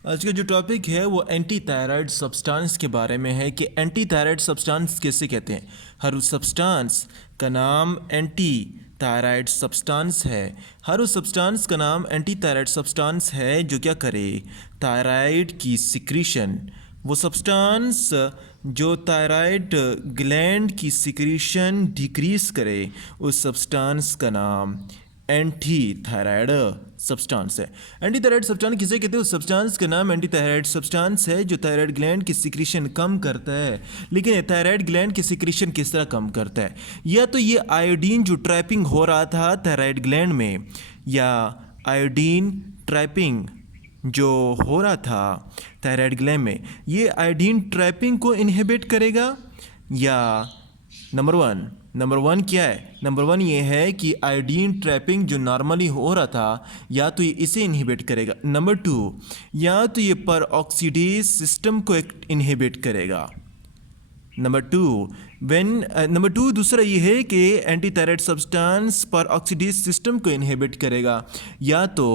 आज का जो टॉपिक है वो एंटी थायराइड सब्सटेंस के बारे में है कि एंटी थायराइड सब्सटेंस कैसे कहते हैं। हर उस सब्सटेंस का नाम एंटी थायराइड सब्सटेंस है। हर उस सब्सटेंस का नाम एंटी थायराइड सब्सटेंस है जो क्या करे, थायराइड की सिक्रीशन, वो सब्सटेंस जो थायराइड ग्लैंड की सिक्रीशन डिक्रीज करे, उस सब्सटेंस का नाम एंटी थायराइड सब्सटेंस है। एंटी थायराइड सब्सटेंस किसे कहते हैं? उस सब्सटेंस का नाम एंटी थायराइड सब्सटेंस है जो थायराइड ग्लैंड की सिक्रीशन कम करता है। लेकिन थायराइड ग्लैंड की सिक्रीशन किस तरह कम करता है? या तो ये आयोडीन जो ट्रैपिंग हो रहा था थायराइड ग्लैंड में, या आयोडीन ट्रैपिंग जो हो रहा था थायराइड ग्लैंड में, ये आयोडीन ट्रैपिंग को इनहिबिट करेगा, या नंबर वन क्या है? नंबर वन ये है कि आयोडीन ट्रैपिंग जो नॉर्मली हो रहा था, या तो ये इसे इनहिबिट करेगा। नंबर टू, या तो ये पर ऑक्सीडेज सिस्टम को इनहिबिट करेगा। नंबर टू दूसरा ये है कि एंटी थायराइड सब्सटेंस पर ऑक्सीडेज सिस्टम को इनहिबिट करेगा, या तो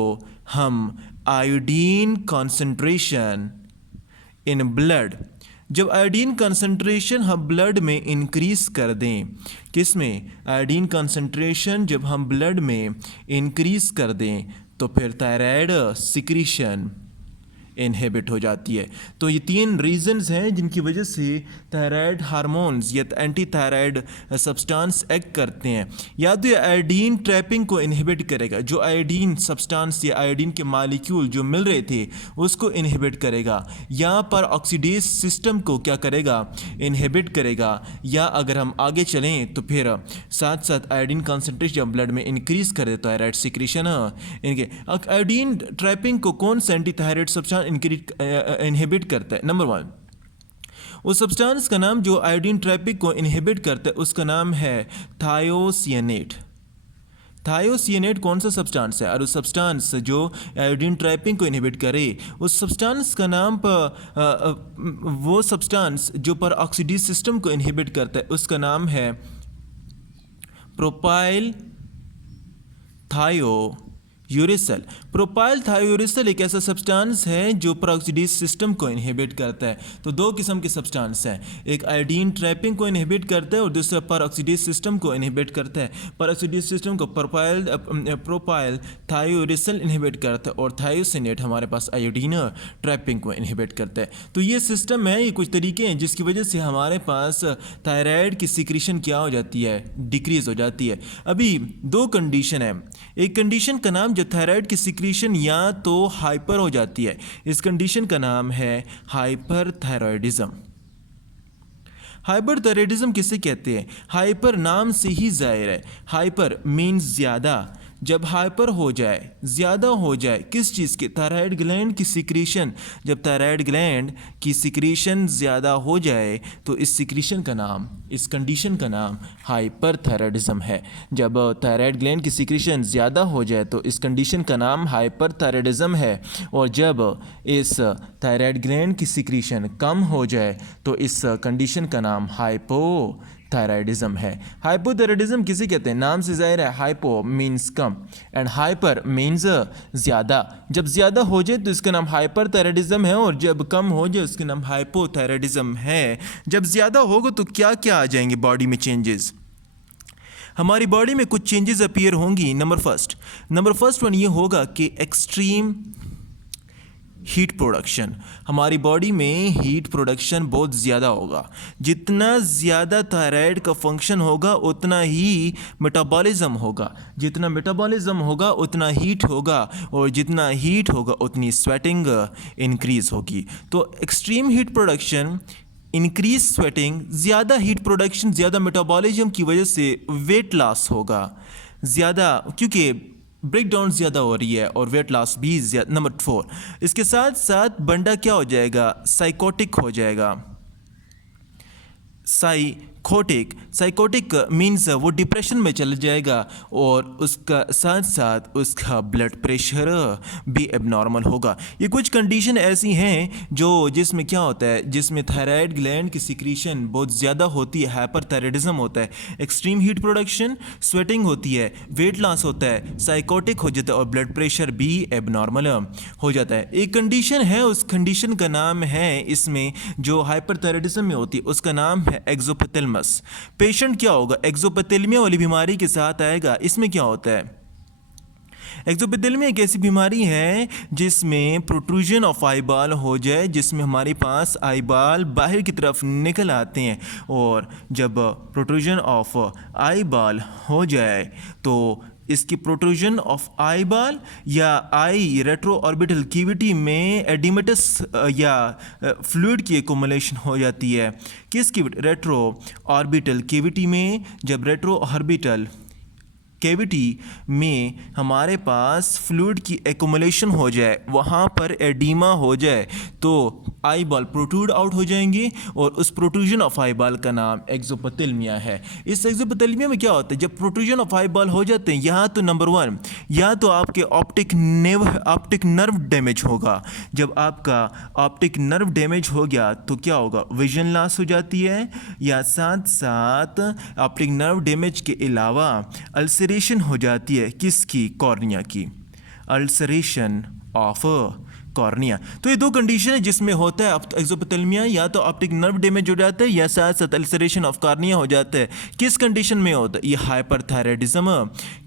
हम आयोडीन कॉन्सेंट्रेशन इन ब्लड, जब आयोडीन कंसंट्रेशन हम ब्लड में इंक्रीज कर दें, किस में? आयोडीन कंसंट्रेशन जब हम ब्लड में इंक्रीज कर दें तो फिर थायराइड सिक्रीशन इनहिबिट हो जाती है। तो ये तीन रीजंस हैं जिनकी वजह से थायराइड हार्मोन्स या एंटी थायराइड सब्सटेंस एक्ट करते हैं। या तो ये आयोडीन ट्रैपिंग को इनहिबिट करेगा, जो आयोडीन सब्सटेंस या आयोडीन के मालिक्यूल जो मिल रहे थे उसको इनहिबिट करेगा, या पर ऑक्सीडेज सिस्टम को क्या करेगा? इनहिबिट करेगा। या अगर हम आगे चलें तो फिर साथ साथ आयोडीन कॉन्सेंट्रेशन जब ब्लड में इंक्रीज करे तो थायराइड सिक्रीशन इनके। आयोडीन ट्रैपिंग को कौन सा एंटी थायराइड सब्सटेंस इनहिबिट करता है? नंबर वन, उस सब्सटेंस का नाम जो आयोडीन ट्रैपिंग को इनहिबिट करता है उसका नाम है थायोसिएनेट। थायोसिएनेट कौन सा सब्सटेंस है? और उस सब्सटेंस जो आयोडीन ट्रैपिंग को इनहिबिट करे, उस सब्सटेंस का नाम वो सब्सटेंस जो पर ऑक्सीडेज सिस्टम को इनहिबिट करता है उसका नाम है प्रोपाइल थायोयूरेसिल। प्रोपाइल थायोयूरेसिल एक ऐसा सब्सटेंस है जो परऑक्सीडेज सिस्टम को इनहिबिट करता है। तो दो किस्म के सब्सटेंस हैं, एक आयोडीन ट्रैपिंग को इनहिबिट करता है और दूसरा परऑक्सीडेज सिस्टम को इनहिबिट करता है। परऑक्सीडेज सिस्टम को प्रोपाइल थायोयूरेसिल इनहिबिट करता है और थायोसिनेट हमारे पास आयोडीन ट्रैपिंग को इनहिबिट करता है। तो ये सिस्टम है, ये कुछ तरीके हैं जिसकी वजह से हमारे पास थायराइड की सिक्रीशन क्या हो जाती है? डिक्रीज हो जाती है। अभी दो कंडीशन है, एक कंडीशन का नाम जो थायराइड की सिक्रीशन या तो हाइपर हो जाती है, इस कंडीशन का नाम है हाइपरथायरॉयडिज्म। हाइपरथायरॉयडिज्म किसे कहते हैं? हाइपर नाम से ही जाहिर है, हाइपर मीन्स ज़्यादा। जब हाइपर हो जाए, ज़्यादा हो जाए, किस चीज़ के? थायराइड ग्लैंड की सिक्रीशन। जब थायराइड ग्लैंड की सिक्रीशन ज़्यादा हो जाए तो इस सिक्रीशन का नाम, इस कंडीशन का नाम हाइपरथायरॉयडिज्म है। जब थायराइड ग्लैंड की सिक्रीशन ज़्यादा हो जाए तो इस कंडीशन का नाम हाइपरथायरॉयडिज्म है, और जब इस थायराइड ग्लैंड की सिक्रीशन कम हो जाए तो इस कंडीशन का नाम हाइपोथायरॉयडिज्म है। हाइपोथायरॉयडिज्म किसे कहते हैं? नाम से जाहिर है, hypo means come and hyper means ज़्यादा। जब ज़्यादा हो जाए तो इसका नाम हाइपरथायरॉयडिज्म है, और जब कम हो जाए उसका नाम हाइपोथायरॉयडिज्म है। जब ज़्यादा होगा तो क्या क्या आ जाएंगे बॉडी में चेंजेस? हमारी बॉडी में कुछ चेंजेस अपीयर होंगी। नंबर फर्स्ट वन ये होगा कि एक्सट्रीम हीट प्रोडक्शन। हमारी बॉडी में हीट प्रोडक्शन बहुत ज़्यादा होगा। जितना ज़्यादा थायराइड का फंक्शन होगा उतना ही मेटाबॉलिज्म होगा, जितना मेटाबॉलिज्म होगा उतना हीट होगा, और जितना हीट होगा उतनी स्वेटिंग इंक्रीज होगी। तो extreme heat production, increase sweating, ज़्यादा हीट प्रोडक्शन, ज़्यादा मेटाबॉलिज्म की वजह से वेट लॉस होगा ज़्यादा, क्योंकि ब्रेक डाउन ज़्यादा हो रही है और वेट लॉस भी ज़्यादा। नंबर 4, इसके साथ साथ बंदा क्या हो जाएगा? साइकोटिक हो जाएगा। साइकोटिक मीन्स वो डिप्रेशन में चला जाएगा और उसका साथ साथ उसका ब्लड प्रेशर भी एबनॉर्मल होगा। ये कुछ कंडीशन ऐसी हैं जो जिसमें क्या होता है, जिसमें थायराइड ग्लैंड की सिक्रीशन बहुत ज़्यादा होती है, हाइपरथायराइडिज्म होता है, एक्सट्रीम हीट प्रोडक्शन, स्वेटिंग होती है, वेट लॉस होता है, साइकोटिक हो जाता है और ब्लड प्रेशर भी एबनॉर्मल हो जाता है। एक कंडीशन है, उस कंडीशन का नाम है, इसमें जो हाइपरथायराइडिज्म में होती है उसका नाम है एक्सोपिथेलमस। पेशेंट क्या होगा, एक्सोपिथेलमिया वाली बीमारी के साथ आएगा। इसमें क्या होता है, एक्सोपिथेलमिया एक ऐसी बीमारी है जिसमें प्रोट्रूजन ऑफ आईबॉल हो जाए, जिसमें हमारे पास आईबॉल बाहर की तरफ निकल आते हैं, और जब प्रोट्रूजन ऑफ आईबॉल हो जाए तो इसकी प्रोट्रूजन ऑफ आईबॉल या आई रेट्रो ऑर्बिटल कैविटी में एडिमेटस या फ्लूइड की एक्युमुलेशन हो जाती है। किसकी, रेट्रो ऑर्बिटल कैविटी में। जब रेट्रो ऑर्बिटल कैविटी में हमारे पास फ्लूइड की एक्युमुलेशन हो जाए, वहाँ पर एडीमा हो जाए, तो आईबॉल प्रोट्रूड आउट हो जाएंगे और उस प्रोट्रूजन ऑफ आईबॉल का नाम एक्सोपिथेलमिया है। इस एक्सोपिथेलमिया में क्या होता है, जब प्रोट्रूजन ऑफ आईबॉल हो जाते हैं, यहाँ तो नंबर 1 या तो आपके ऑप्टिक नर्व डैमेज होगा। जब आपका ऑप्टिक नर्व डैमेज हो गया तो क्या होगा, विजन लॉस हो जाती है, या साथ साथ ऑप्टिक नर्व डैमेज के अलावा अल्सरेशन हो जाती है, किसकी, कॉर्निया की, अल्सरेशन ऑफ कॉर्निया। तो ये दो कंडीशन है जिसमें होता है एक्सोपिथेलमिया, या तो ऑप्टिक नर्व डैमेज हो जाता है या साथ साथ अल्सरेशन ऑफ कॉर्निया हो जाता है। किस कंडीशन में होता है, ये हाइपरथायराइडिज्म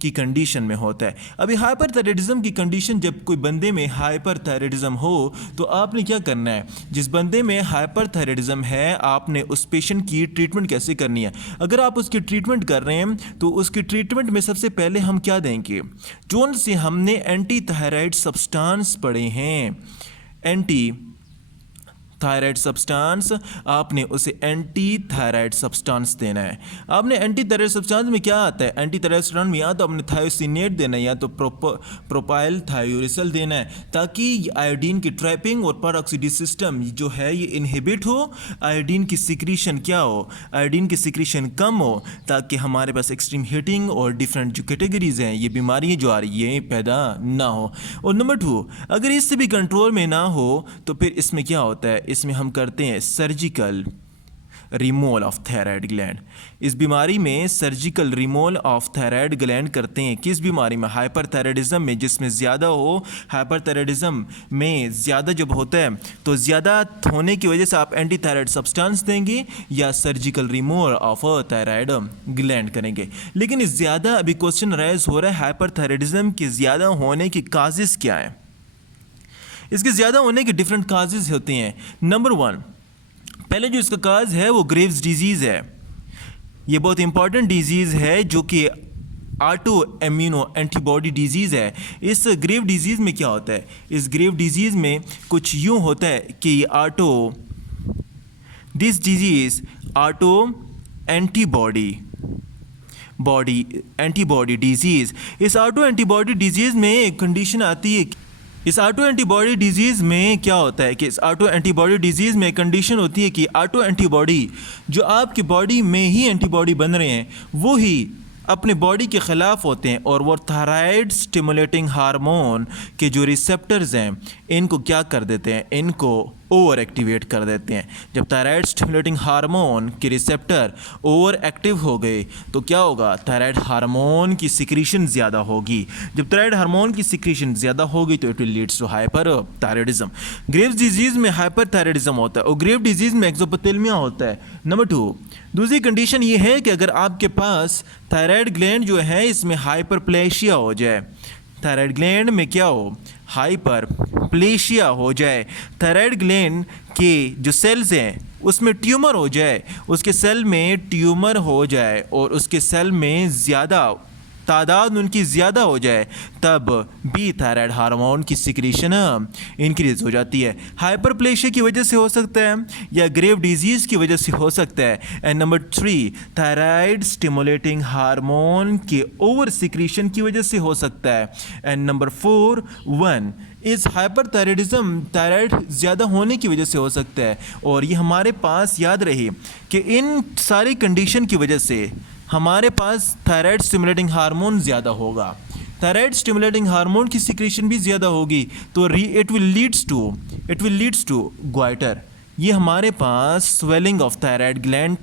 की कंडीशन में होता है। अभी हाइपरथायराइडिज्म की कंडीशन, जब कोई बंदे में हाइपरथायराइडिज्म हो तो आपने क्या करना है, जिस बंदे में हाइपरथायराइडिज्म है आपने उस पेशेंट की ट्रीटमेंट कैसे करनी है। अगर आप उसकी ट्रीटमेंट कर रहे हैं तो उसकी ट्रीटमेंट में सबसे पहले हम क्या देंगे, जो से हमने एंटी थायराइड सब्सटेंस पढ़े हैं, एंटी थायराइड सब्सटेंस, आपने उसे एंटी थायराइड सब्सटेंस देना है। आपने एंटी थायराइड सब्सटेंस में क्या आता है, एंटी थायराइड सब्सटेंस में या तो आपने थायोसिनेट देना है या तो प्रोपाइल थायोरिसल देना है, ताकि आयोडीन की ट्रैपिंग और पेरोक्सिडी सिस्टम जो है ये इनहिबिट हो, आयोडीन की सिक्रीशन क्या हो, आयोडीन की सिक्रीशन कम हो, ताकि हमारे पास एक्सट्रीम हीटिंग और डिफरेंट जो कैटेगरीज हैं, ये बीमारियाँ जो आ रही हैं पैदा ना हो। और नंबर 2, अगर इससे भी कंट्रोल में ना हो तो फिर इसमें क्या होता है, इसमें हम करते हैं surgical removal of thyroid gland. इस बीमारी में surgical removal of thyroid gland करते हैं। किस बीमारी में, हाइपरथायराइडिज्म में, जिसमें ज़्यादा हो। हाइपरथायराइडिज्म में ज़्यादा जब होता है तो ज़्यादा होने की वजह से आप एंटी थायराइड सब्सटेंस देंगे या surgical removal of thyroid gland करेंगे। लेकिन इस ज़्यादा अभी क्वेश्चन राइज हो रहा है, हाइपरथायराइडिज्म के ज़्यादा होने की काजेज़ क्या हैं। इसके ज़्यादा होने के डिफरेंट काजेज़ होते हैं। नंबर 1, पहले जो इसका काज है वो ग्रेव्स डिजीज़ है। ये बहुत इंपॉर्टेंट डिजीज़ है जो कि ऑटो इम्यूनो एंटीबॉडी डिजीज़ है। इस ग्रेव डिजीज़ में क्या होता है, इस ग्रेव डिजीज़ में कुछ यूँ होता है कि this disease auto antibody disease. इस ऑटो एंटीबॉडी डिजीज़ में एक कंडीशन आती है, इस ऑटो एंटीबॉडी डिजीज़ में क्या होता है कि इस ऑटो एंटीबॉडी डिजीज़ में कंडीशन होती है कि ऑटो एंटीबॉडी जो आपकी बॉडी में ही एंटीबॉडी बन रहे हैं वो ही अपने बॉडी के ख़िलाफ़ होते हैं, और वो थायराइड स्टिमुलेटिंग हार्मोन के जो रिसेप्टर्स हैं इनको क्या कर देते हैं, इनको ओवर एक्टिवेट कर देते हैं। जब थायराइड स्टिमुलेटिंग हार्मोन के रिसेप्टर ओवर एक्टिव हो गए तो क्या होगा, थायराइड हार्मोन की सिक्रीशन ज़्यादा होगी। जब थायराइड हार्मोन की सिक्रीशन ज़्यादा होगी तो it will leads to hyperthyroidism. Graves disease में हाइपर थायराइडिज्म होता है और ग्रेव डिजीज़ में एक्सोपिथेलमिया होता है। नंबर 2, दूसरी कंडीशन ये है कि अगर आपके पास थायराइड ग्लैंड जो है इसमें हाइपरप्लेशिया हो जाए, थायराइड ग्लैंड में क्या हो, हाइपरप्लेशिया हो जाए, थायराइड ग्लैंड के जो सेल्स हैं उसमें ट्यूमर हो जाए, उसके सेल में ट्यूमर हो जाए और उसके सेल में ज़्यादा तादाद उनकी ज़्यादा हो जाए तब भी थायराइड हार्मोन की सिक्रीशन इंक्रीज हो जाती है। हाइपरप्लेशिया की वजह से हो सकता है या ग्रेव डिजीज़ की वजह से हो सकता है। And number 3 thyroid stimulating hormone के ओवर सिक्रीशन की वजह से हो सकता है। एंड नंबर 4 1 इस हाइपरथायराइडिज्म थायराइड ज़्यादा होने की वजह से हो सकता है। और ये हमारे पास याद रहे कि इन सारी कंडीशन की वजह से हमारे पास थायराइड स्टिमुलेटिंग हार्मोन ज़्यादा होगा, थायराइड स्टिमुलेटिंग हार्मोन की सिक्रीशन भी ज़्यादा होगी, तो it will leads to goitre. ये हमारे पास swelling of thyroid gland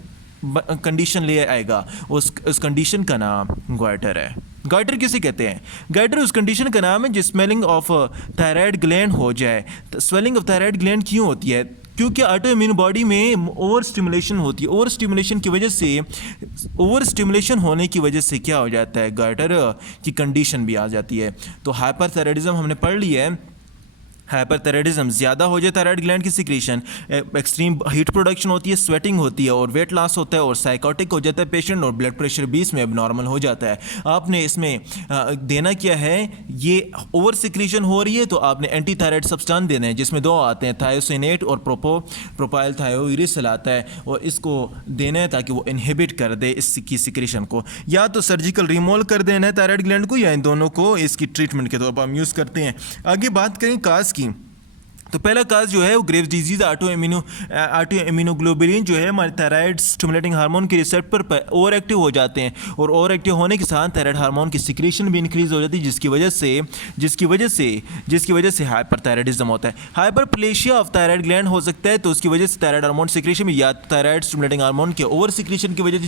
condition ले आएगा। उस कंडीशन का नाम ग्वाइटर है। गाइटर किसे कहते हैं? गाइटर उस कंडीशन का नाम है जिस स्वेलिंग ऑफ थायराइड ग्लैंड हो जाए। स्वेलिंग ऑफ थायराइड ग्लैंड क्यों होती है? क्योंकि ऑटो इम्यून बॉडी में ओवर स्टिमुलेशन होती है। ओवर स्टिमुलेशन की वजह से, ओवर स्टिमुलेशन होने की वजह से क्या हो जाता है, गाइटर की कंडीशन भी आ जाती है। तो हाइपरथायराइडिज्म हमने पढ़ लिया है। हाइपरथायराइडिज्म ज़्यादा हो जाए थायराइड ग्लैंड की सिक्रीशन, एक्सट्रीम हीट प्रोडक्शन होती है, स्वेटिंग होती है और वेट लॉस होता है और साइकोटिक हो जाता है पेशेंट और ब्लड प्रेशर भी इसमें एबनॉर्मल हो जाता है। आपने इसमें देना क्या है, ये ओवर सिक्रीशन हो रही है तो आपने एंटी थायराइड सब्सटेंस देने हैं जिसमें 2 आते हैं, थायोसिनेट और प्रोपाइल थायोइरिसिल आता है, और इसको देना है ताकि वो इनहिबिट कर दे इसकी सिक्रीशन को। या तो सर्जिकल रिमूवल कर देना है थायराइड ग्लैंड को, या इन दोनों को इसकी ट्रीटमेंट के तौर पर हम यूज़ करते हैं। आगे बात करें काज की, तो पहला काज जो है वो ग्रेव्स डिजीज़ ऑटो इम्यूनोग्लोबुलिन जो है हमारे थायराइड स्टिमुलेटिंग हार्मोन के रिसेप्टर पर ओवर एक्टिव हो जाते हैं, और ओवर एक्टिव होने के साथ थायराइड हार्मोन की सिक्रीशन भी इंक्रीज हो जाती है, जिसकी वजह से हाइपरथायराइडिज्म होता है। हाइपरप्लेशिया ऑफ थायराइड ग्लैंड हो सकता है, तो उसकी वजह से थायराइड हार्मोन सिक्रीशन या थायराइड स्टिमुलेटिंग हार्मोन के ओवर सिक्रीशन की वजह से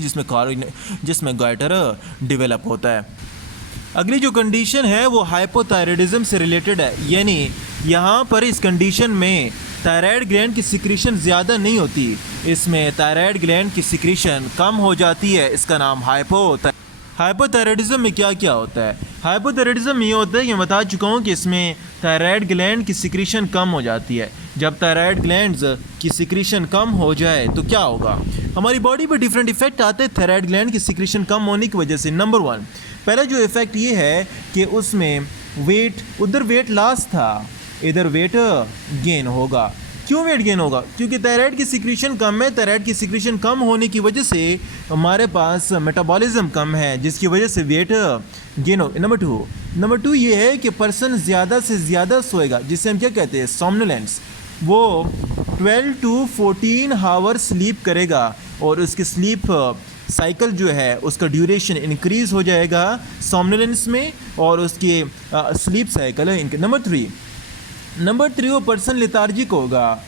जिसमें गाइटर डेवलप होता है। अगली जो कंडीशन है वो हाइपोथायराइडिज्म से रिलेटेड है, यानी यहाँ पर इस कंडीशन में थायराइड ग्लैंड की सिक्रीशन ज़्यादा नहीं होती, इसमें थायराइड ग्लैंड की सिक्रीशन कम हो जाती है। इसका नाम हाइपोथायराइडिज्म में क्या क्या होता है? हाइपोथायराइडिज्म में ये होता है कि मैं बता चुका हूँ कि इसमें थायराइड ग्लैंड की सिक्रीशन कम हो जाती है। जब थायराइड ग्लैंड्स की सिक्रीशन कम हो जाए तो क्या होगा, हमारी बॉडी पर डिफरेंट इफेक्ट आते हैं थायराइड ग्लैंड की सिक्रीशन कम होने की वजह से। नंबर 1 पहला जो इफेक्ट ये है कि उसमें उधर वेट लॉस था, इधर वेट गेन होगा। क्यों वेट गेन होगा? क्योंकि थायराइड की सिक्रीशन कम है। थायराइड की सिक्रीशन कम होने की वजह से हमारे पास मेटाबॉलिज्म कम है, जिसकी वजह से वेट गेन हो। नंबर टू ये है कि पर्सन ज़्यादा से ज़्यादा सोएगा, जिससे हम क्या कहते हैं, सोमनोलेंस। वो 12 to 14 आवर स्लीप करेगा और उसकी स्लीप साइकिल जो है उसका ड्यूरेशन इंक्रीज़ हो जाएगा सोमनोलेंस में, और उसकी स्लीप साइकिल है। नंबर 3 वो पर्सन लेथार्जिक होगा,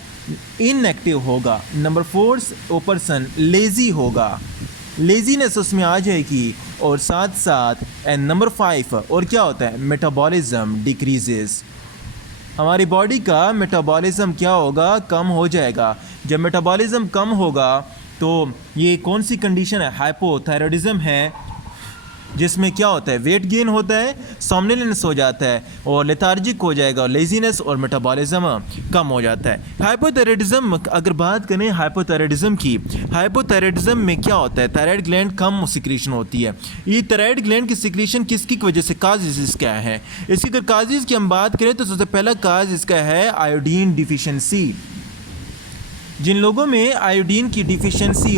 इनएक्टिव होगा। नंबर 4 वो पर्सन लेज़ी होगा, लेज़ीनेस उसमें आ जाएगी, और साथ साथ एंड नंबर 5 और क्या होता है, मेटाबॉलिज्म डिक्रीजेस। हमारी बॉडी का मेटाबॉलिज्म क्या होगा, कम हो जाएगा। जब मेटाबॉलिज्म कम होगा तो ये कौन सी कंडीशन है, हाइपोथायराइडिज्म है, जिसमें क्या होता है, वेट गेन होता है, सोमनोलेंस हो जाता है और लेथार्जिक हो जाएगा, और लेजीनेस और मेटाबॉलिज्म कम हो जाता है। हाइपोथायराइडिज्म, अगर बात करें हाइपोथायराइडिज्म की, हाइपोथायराइडिज्म में क्या होता है, थायराइड ग्लैंड कम सिक्रीशन होती है। ये थायराइड ग्लैंड की सिक्रीशन किसकी वजह से, काजेस क्या है? इसकी अगर काजेस की हम बात करें तो सबसे पहला काज इसका है आयोडीन डिफिशिएंसी। जिन लोगों में आयोडीन की डिफिशिएंसी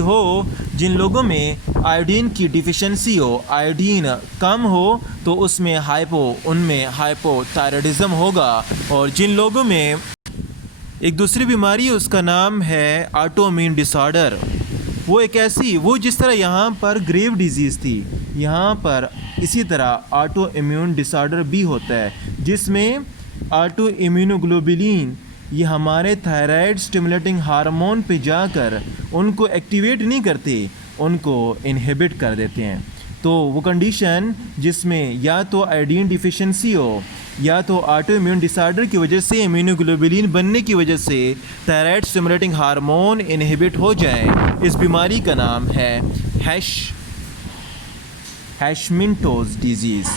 हो, आयोडीन कम हो तो उसमें हाइपोथायराइडिज्म होगा। और जिन लोगों में एक दूसरी बीमारी है उसका नाम है ऑटो इम्यून डिसऑर्डर। वो जिस तरह यहाँ पर ग्रेव डिजीज़ थी, यहाँ पर इसी तरह ऑटो इम्यून डिसऑर्डर भी होता है, जिसमें ऑटो इम्यूनोग्लोबुलिन ये हमारे थायराइड स्टिमुलेटिंग हार्मोन पे जाकर उनको एक्टिवेट नहीं करते, उनको इनहिबिट कर देते हैं। तो वो कंडीशन जिसमें या तो आयोडीन डिफिशिएंसी हो या तो ऑटो इम्यून डिसऑर्डर की वजह से इम्यूनोग्लोबुलिन बनने की वजह से थायराइड स्टिमुलेटिंग हार्मोन इनहिबिट हो जाए, इस बीमारी का नाम है हैशमिंटोज़ डिजीज़।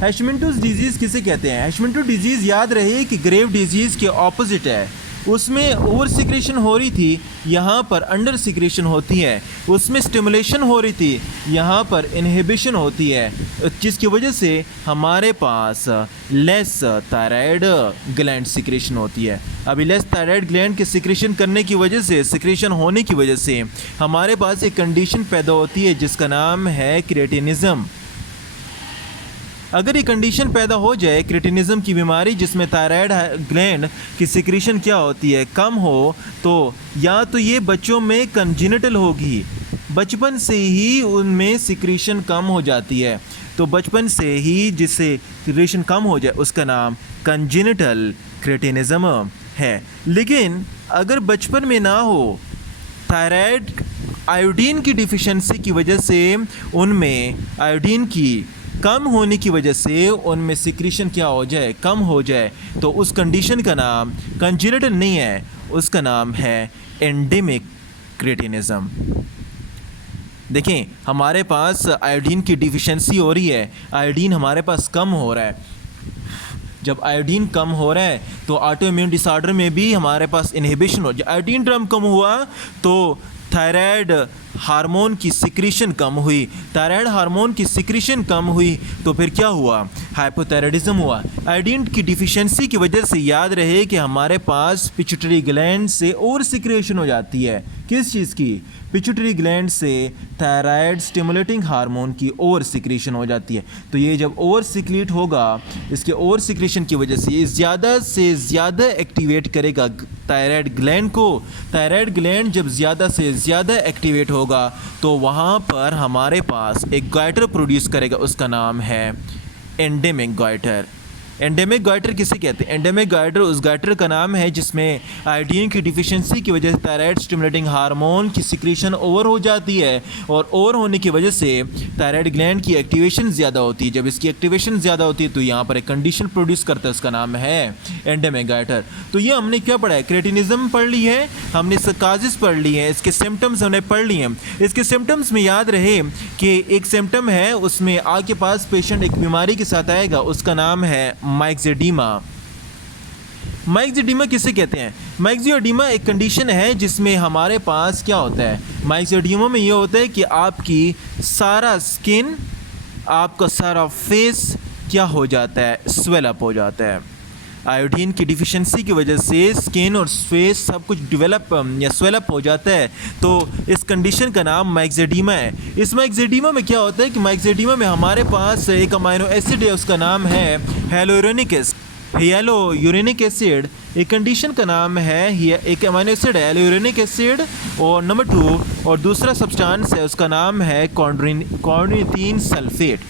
हैशमिंटोज़ डिजीज़ किसे कहते हैं? हैशमिंटो डिजीज़ याद रहे कि ग्रेव डिजीज़ के ऑपोजिट है। उसमें ओवर सिक्रेशन हो रही थी, यहाँ पर अंडर सिक्रेशन होती है। उसमें स्टिमुलेशन हो रही थी, यहाँ पर इनहिबिशन होती है, जिसकी वजह से हमारे पास लेस थायराइड ग्लैंड सिक्रेशन होती है। अभी लेस थायराइड ग्लैंड के सिक्रेशन करने की वजह से, सिक्रेशन होने की वजह से हमारे पास एक कंडीशन पैदा होती है जिसका नाम है क्रेटिनिज्म। अगर ये कंडीशन पैदा हो जाए, क्रेटिनिज्म की बीमारी, जिसमें थायराइड ग्लैंड की सिक्रेशन क्या होती है, कम हो, तो या तो ये बच्चों में कंजेनिटल होगी, बचपन से ही उनमें सिक्रेशन कम हो जाती है। तो बचपन से ही जिससे सिक्रेशन कम हो जाए उसका नाम कंजेनिटल क्रेटिनिज्म है। लेकिन अगर बचपन में ना हो, थायराइड आयोडीन की डिफिशिएंसी की वजह से, उनमें आयोडीन की कम होने की वजह से उनमें सिक्रेशन क्या हो जाए, कम हो जाए, तो उस कंडीशन का नाम कंजेनिटल नहीं है, उसका नाम है एंडेमिक क्रेटिनिज्म। देखें, हमारे पास आयोडीन की डिफिशिएंसी हो रही है, आयोडीन हमारे पास कम हो रहा है। जब आयोडीन कम हो रहा है तो ऑटो इम्यून डिसऑर्डर में भी हमारे पास इनहिबिशन हो। जब आयोडीन ड्रम कम हुआ तो थायराइड हार्मोन की सिक्रीशन कम हुई, थायराइड हार्मोन की सिक्रीशन कम हुई तो फिर क्या हुआ, हाइपोथायराइडिज्म हुआ। आयोडीन की डिफिशिएंसी की वजह से याद रहे कि हमारे पास पिट्यूटरी ग्लैंड से ओवर सिक्रेशन हो जाती है। किस चीज़ की? पिट्यूटरी ग्लैंड से थायराइड स्टिमुलेटिंग हार्मोन की ओवर सिक्रेशन हो जाती है। तो ये जब ओवर सिक्रीट होगा, इसके ओवर सिक्रेशन की वजह से ये ज़्यादा से ज़्यादा एक्टिवेट करेगा थायराइड ग्लैंड को। थायराइड ग्लैंड जब ज़्यादा से ज़्यादा एक्टिवेट होगा तो वहाँ पर हमारे पास एक गॉइटर प्रोड्यूस करेगा, उसका नाम है एंडेमिक गॉइटर। एंडेमिक गॉइटर किसे कहते हैं? एंडेमिक गॉइटर उस गॉइटर का नाम है जिसमें आयोडीन की डिफिशिएंसी की वजह से थायराइड स्टिमुलेटिंग हार्मोन की सिक्रीशन ओवर हो जाती है, और ओवर होने की वजह से थायराइड ग्लैंड की एक्टिवेशन ज़्यादा होती है। जब इसकी एक्टिवेशन ज़्यादा होती है तो यहाँ पर एक कंडीशन प्रोड्यूस करता है, उसका नाम है एंडेमिक गॉइटर। तो ये हमने क्या पढ़ा है? क्रेटिनिज्म पढ़ ली है, हमने इसके काजेस पढ़ ली हैं, इसके सिम्टम्स हमने पढ़ लिए हैं। इसके सिम्टम्स में याद रहे कि एक सिम्टम है, उसमें आपके पास पेशेंट एक बीमारी के साथ आएगा, उसका नाम है माइक्सेडीमा। माइक्सेडीमा किसे कहते हैं? माइक्सेडीमा एक कंडीशन है जिसमें हमारे पास क्या होता है, माइक्सेडीमा में ये होता है कि आपकी सारा स्किन, आपका सारा फेस क्या हो जाता है, स्वेल अप हो जाता है। आयोडीन की डिफिशिएंसी की वजह से स्किन और फेस सब कुछ डेवलप या स्वेल अप हो जाता है। तो इस कंडीशन का नाम माइक्सेडीमा है। इस माइक्सेडीमा में क्या होता है कि माइक्सेडीमा में हमारे पास एक अमाइनो एसिड है, उसका नाम है हेलोयूरेनिक एसिड। एक कंडीशन का नाम है, एक अमाइनो एसिड है हेलोयूरेनिक एसिड, और नंबर 2 और दूसरा सब्सटेंस है उसका नाम है कॉर्निथीन सल्फेट।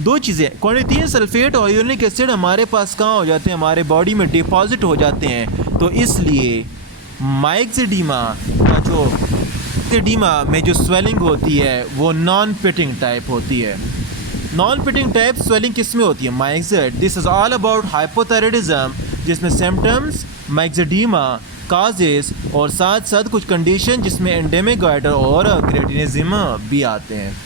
दो चीज़ें, कॉर्निथीन सल्फेट और यूरिक एसिड हमारे पास कहाँ हो जाते हैं, हमारे बॉडी में डिपॉजिट हो जाते हैं। तो इसलिए माइक्सेडीमा का जो माइक्सेडीमा में जो स्वेलिंग होती है वो नॉन पिटिंग टाइप होती है। नॉन पिटिंग टाइप स्वेलिंग किस में होती है? माइक्सेड। This is all about hypothyroidism, जिसमें सिम्टम्स, माइक्सेडीमा, काजेस और साथ साथ कुछ कंडीशन जिसमें एंडेमिक गॉइटर और क्रेटिनिज्म भी आते हैं।